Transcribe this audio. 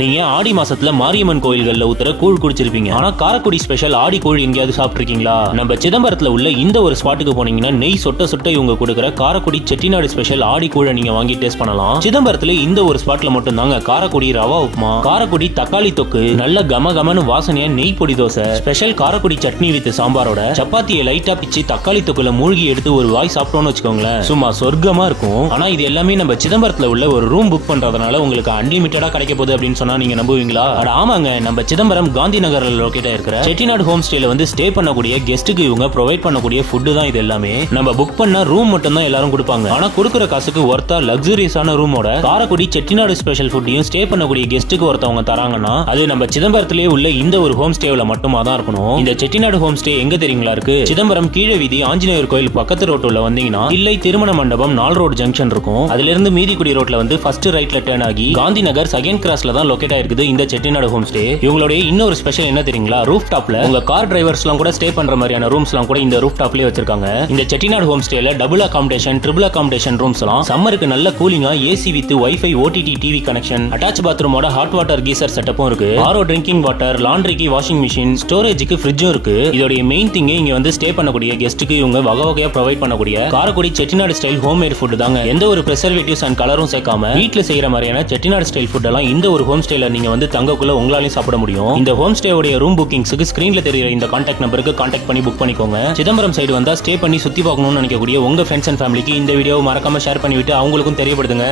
நீங்க ஆடி மாசத்துல மாரியம்மன் கோயில்கள்ல ஊத்துற கூழ் குடிச்சிருப்பீங்க. ஆனா காரைக்குடி ஸ்பெஷல் ஆடி கூழ் எங்கேயாவது சாப்பிட்டிருக்கீங்களா? நம்ம சிதம்பரத்துல உள்ள இந்த ஒரு ஸ்பாட்டுக்கு போனீங்கன்னா நெய் சொட்ட சொட்ட இவங்க கொடுக்குற காரைக்குடி செட்டிநாடு ஸ்பெஷல் ஆடி கூழை நீங்க வாங்கி டேஸ்ட் பண்ணலாம். சிதம்பரத்துல இந்த ஒரு ஸ்பாட்ல மட்டும் தாங்க காரைக்குடி ரவா உப்புமா, காரைக்குடி தக்காளி தொக்கு, நல்ல கம கமனு வாசனையா நெய் பொடி தோசை, ஸ்பெஷல் காரைக்குடி சட்னி வித் சாம்பாரோட சப்பாத்தியை லைட்டா பிச்சு தக்காளி தொக்குல மூழ்கி எடுத்து ஒரு வாய் சாப்பிட்டோம்னு வச்சுக்கோங்களேன், சும்மா சொர்க்கமா இருக்கும். ஆனா இது எல்லாமே நம்ம சிதம்பரத்துல உள்ள ஒரு ரூம் புக் பண்றதுனால உங்களுக்கு அன்லிமிட்டடா கிடைக்க போகுது அப்படின்னு சொன்னா நீங்க நம்புவீங்களா? ஆமாங்க, நம்ம சிதம்பரம் காந்தி நகர்ல லொகேட் ஆயிருக்கிற செட்டிநாடு ஹோம் ஸ்டேல வந்து ஸ்டே பண்ணக்கூடிய கெஸ்ட்டுக்கு இவங்க ப்ரொவைட் பண்ணக்கூடிய ஃபுட் தான் இது எல்லாமே. நம்ம புக் பண்ண ரூம் மட்டும் தான் எல்லாரும் கொடுப்பாங்க. ஆனா கொடுக்குற காசுக்கு ஒர்த்தா லக்ஸூரியஸான ரூமோட காரைக்குடி செட்டிநாடு ஸ்பெஷல் ஃபுட்டையும் ஸ்டே பண்ணக்கூடிய கெஸ்ட்டுக்கு ஒருத்தவங்க தராங்கன்னா அது நம்ம சிதம்பரத்திலே உள்ள இந்த ஒரு ஹோம் ஸ்டேல மட்டுமா தான் இருக்கணும். இந்த செட்டிநாடு ஹோம் ஸ்டே எங்க தெரியுங்களா இருக்கு? சிதம்பரம் கீழே வீதி ஆஞ்சநேயர் கோயில் பக்கத்து ரோட்டுல வந்தீங்கன்னா இல்லை திருமண மண்டபம் 4 ரோடு ஜங்ஷன் இருக்கும். அதுல இருந்து மீதிக்குடி ரோட்ல வந்து ஃபர்ஸ்ட் ரைட்ல டர்ன் ஆகி காந்தி நகர் செகண்ட் கிராஸ்ல தான் லொகேட் ஆயிருக்குது இந்த செட்டிநாடு ஹோம் ஸ்டே. இவங்களுடைய இன்னொரு ஸ்பெஷல் என்ன தெரியுங்களா? ரூஃப் டாப்ல உங்க கார் டிரைவர்ஸ் எல்லாம் கூட ஸ்டே பண்ற மாதிரியான ரூம்ஸ் எல்லாம் கூட இந்த ரூஃப் டாப்லயே வச்சிருக்காங்க. இந்த செட்டிநாடு ஹோம் ஸ்டேல double accommodation, triple accommodation rooms எல்லாம் சம்மருக்கு நல்ல கூலிங்கா AC with wifi, OTT TV connection, attach பாத்ரூமோட ஹாட் வாட்டர் கீசர் செட்டப்பும் இருக்கு. ஆரோ ட்ரிங்கிங் வாட்டர், லாண்ட்ரிக்கு வாஷிங் மிஷின், ஸ்டோரேஜுக்கு ஃப்ரிட்ஜும் இருக்கு. இதோட மெயின் திங் இங்க வந்து ஸ்டே பண்ணக்கூடிய கெஸ்ட்டுக்கு இவங்க வகை வகையா ப்ரொவைட் பண்ணக்கூடிய Karaikudi Chettinad style home made food தாங்க. எந்த ஒரு பிரிசர்வேட்டிவ்ஸ் அண்ட் கலரும் சேர்க்காம வீட்ல செய்யற மாதிரியான செட்டிநாடு ஸ்டைல் ஃபுட் எல்லாம் இந்த ஒரு ஹோம் ஸ்டேல நீங்க வந்து தங்கக்குள்ள உங்களாலையும் சாப்பிட முடியும். இந்த ஹோம் ஸ்டேவுடைய ரூம் புக்கிங்ஸ்க்கு ஸ்கிரீன்ல தெரியுற இந்த கான்டாக்ட் நம்பருக்கு கான்டாக்ட் பண்ணி புக் பண்ணிக்கோங்க. சிதம்பரம் சைடு வந்தா ஸ்டே பண்ணி சுத்தி பார்க்கணும்னு நினைக்கக்கூடிய உங்க ஃப்ரெண்ட்ஸ் அண்ட் ஃபேமிலிக்கு இந்த வீடியோ மறக்காம ஷேர் பண்ணிவிட்டு அவங்களுக்கும் தெரியப்படுத்துங்க.